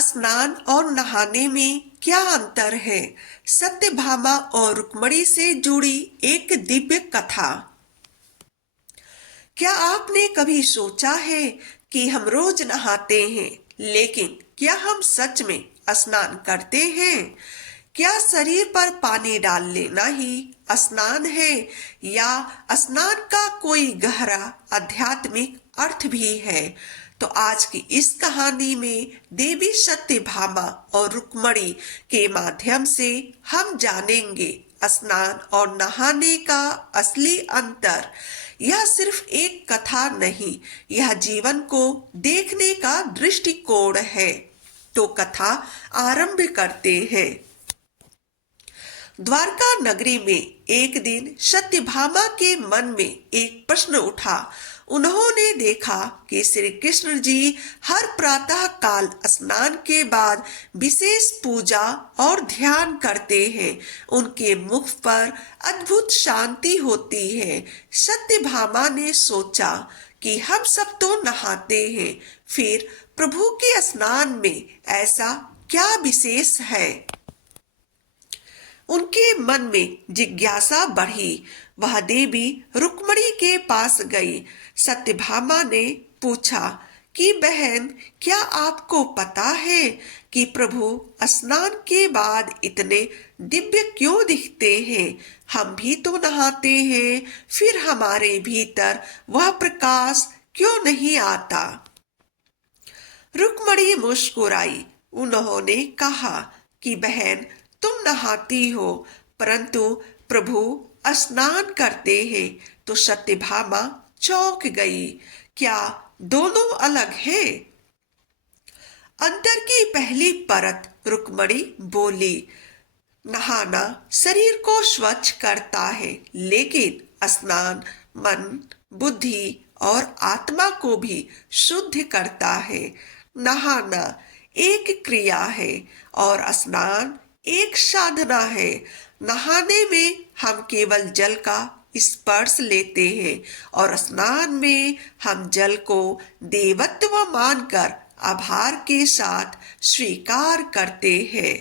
स्नान और नहाने में क्या अंतर है? सत्यभामा और रुक्मणी से जुड़ी एक दिव्य कथा। क्या आपने कभी सोचा है कि हम रोज नहाते हैं, लेकिन क्या हम सच में स्नान करते हैं? क्या शरीर पर पानी डाल लेना ही स्नान है, या स्नान का कोई गहरा आध्यात्मिक अर्थ भी है? तो आज की इस कहानी में देवी सत्यभामा और रुक्मणी के माध्यम से हम जानेंगे स्नान और नहाने का असली अंतर। यह सिर्फ एक कथा नहीं, यह जीवन को देखने का दृष्टिकोण है। तो कथा आरंभ करते हैं। द्वारका नगरी में एक दिन सत्यभामा के मन में एक प्रश्न उठा। उन्होंने देखा कि श्री कृष्ण जी हर प्रातः काल स्नान के बाद विशेष पूजा और ध्यान करते हैं। उनके मुख पर अद्भुत शांति होती है। सत्यभामा ने सोचा कि हम सब तो नहाते हैं, फिर प्रभु के स्नान में ऐसा क्या विशेष है? उनके मन में जिज्ञासा बढ़ी। वह देवी रुक्मणी के पास गई। सत्यभामा ने पूछा कि बहन, क्या आपको पता है कि प्रभु स्नान के बाद इतने दिव्य क्यों दिखते हैं? हम भी तो नहाते हैं, फिर हमारे भीतर वह प्रकाश क्यों नहीं आता? रुक्मणी मुस्कुराई। उन्होंने कहा कि बहन, तुम नहाती हो, परंतु प्रभु स्नान करते हैं। तो सत्यभामा चौंक गई। क्या दोनों अलग है? अंतर की पहली परत रुक्मणी बोली, नहाना शरीर को स्वच्छ करता है, लेकिन स्नान मन, बुद्धि और आत्मा को भी शुद्ध करता है। नहाना एक क्रिया है और स्नान एक साधना है। नहाने में हम केवल जल का स्पर्श लेते हैं और स्नान में हम जल को देवत्व मानकर आभार के साथ स्वीकार करते हैं।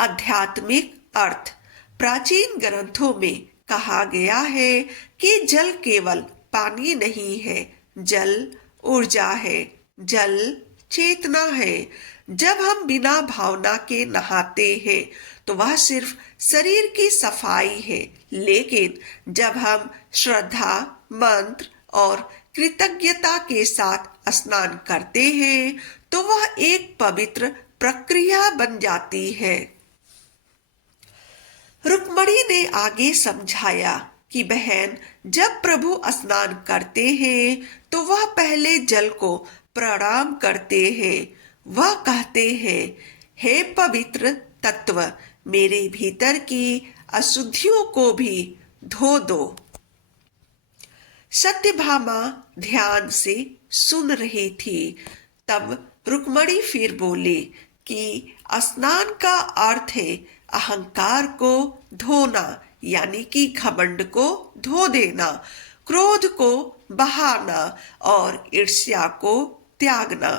आध्यात्मिक अर्थ। प्राचीन ग्रंथों में कहा गया है कि जल केवल पानी नहीं है, जल ऊर्जा है, जल चेतना है। जब हम बिना भावना के नहाते हैं तो वह सिर्फ शरीर की सफाई है, लेकिन जब हम श्रद्धा, मंत्र और कृतज्ञता के साथ स्नान करते हैं तो वह एक पवित्र प्रक्रिया बन जाती है। रुक्मणी ने आगे समझाया कि बहन, जब प्रभु स्नान करते हैं तो वह पहले जल को प्रणाम करते हैं। वह कहते हैं, हे पवित्र तत्व, मेरे भीतर की अशुद्धियों को भी धो दो। सत्यभामा ध्यान से सुन रही थी। तब रुक्मणी फिर बोले कि स्नान का अर्थ है अहंकार को धोना, यानी कि घमंड को धो देना, क्रोध को बहाना और ईर्ष्या को त्यागना।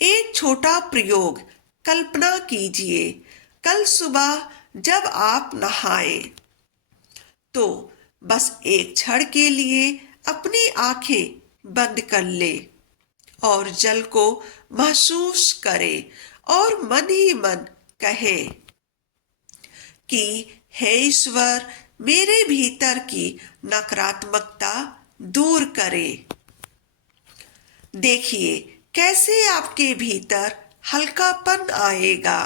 एक छोटा प्रयोग कल्पना कीजिए। कल सुबह जब आप नहाएं तो बस एक क्षण के लिए अपनी आंखें बंद कर ले और जल को महसूस करें और मन ही मन कहे कि हे ईश्वर, मेरे भीतर की नकारात्मकता दूर करें। देखिए कैसे आपके भीतर हल्कापन आएगा।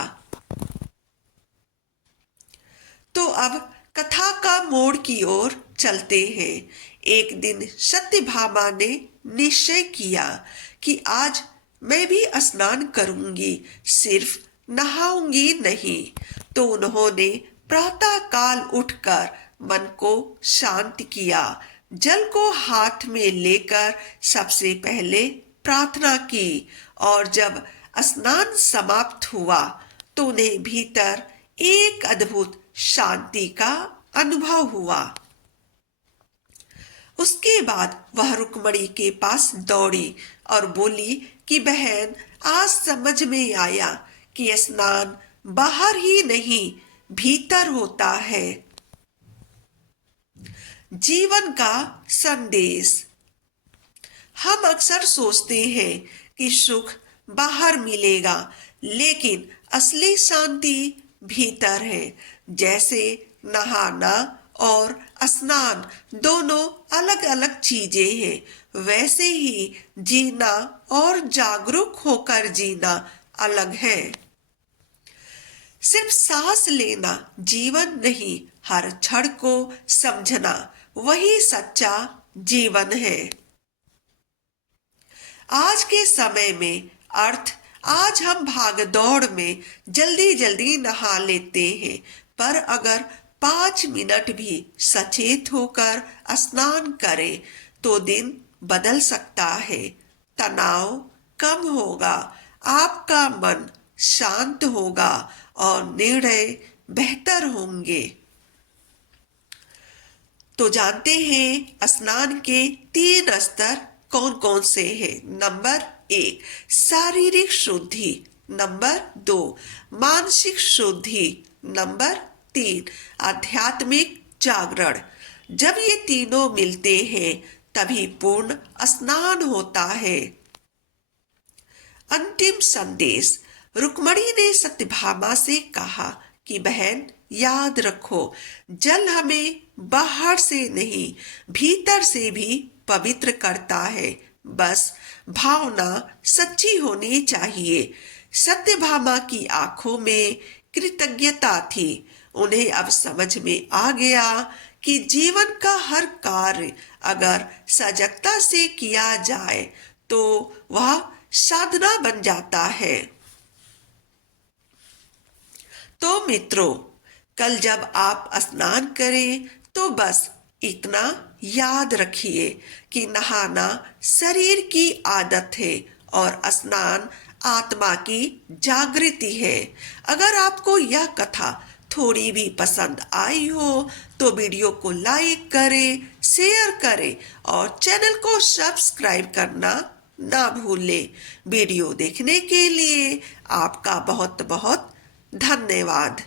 तो अब कथा का मोड़ की ओर चलते हैं। एक दिन सत्यभामा ने निश्चय किया कि आज मैं भी स्नान करूंगी, सिर्फ नहाऊंगी नहीं। तो उन्होंने प्रातः काल उठकर मन को शांत किया। जल को हाथ में लेकर सबसे पहले प्रार्थना की और जब स्नान समाप्त हुआ तो उन्हें भीतर एक अद्भुत शांति का अनुभव हुआ। उसके बाद वह रुक्मणी के पास दौड़ी और बोली कि बहन, आज समझ में आया कि स्नान बाहर ही नहीं भीतर होता है। जीवन का संदेश। हम अक्सर सोचते हैं कि सुख बाहर मिलेगा, लेकिन असली शांति भीतर है। जैसे नहाना और स्नान दोनों अलग अलग चीजें हैं, वैसे ही जीना और जागरूक होकर जीना अलग है। सिर्फ सांस लेना जीवन नहीं, हर क्षण को समझना वही सच्चा जीवन है। आज के समय में अर्थ, आज हम भाग दौड़ में जल्दी जल्दी नहा लेते हैं, पर अगर 5 मिनट भी सचेत होकर स्नान करें तो दिन बदल सकता है। तनाव कम होगा, आपका मन शांत होगा और निर्णय बेहतर होंगे। तो जानते हैं स्नान के 3 स्तर कौन कौन से हैं। नंबर 1 शारीरिक शुद्धि, नंबर 2 मानसिक शुद्धि, नंबर 3 आध्यात्मिक जागरण। जब ये तीनों मिलते हैं तभी पूर्ण स्नान होता है। अंतिम संदेश। रुक्मणी ने सत्यभामा से कहा कि बहन, याद रखो, जल हमें बाहर से नहीं भीतर से भी पवित्र करता है। बस भावना सच्ची होनी चाहिए। सत्यभामा की आंखों में कृतज्ञता थी। उन्हें अब समझ में आ गया कि जीवन का हर कार्य अगर सजगता से किया जाए तो वह साधना बन जाता है। तो मित्रों, कल जब आप स्नान करें तो बस इतना याद रखिए कि नहाना शरीर की आदत है और स्नान आत्मा की जागृति है। अगर आपको यह कथा थोड़ी भी पसंद आई हो तो वीडियो को लाइक करें, शेयर करें और चैनल को सब्सक्राइब करना ना भूलें। वीडियो देखने के लिए आपका बहुत बहुत धन्यवाद।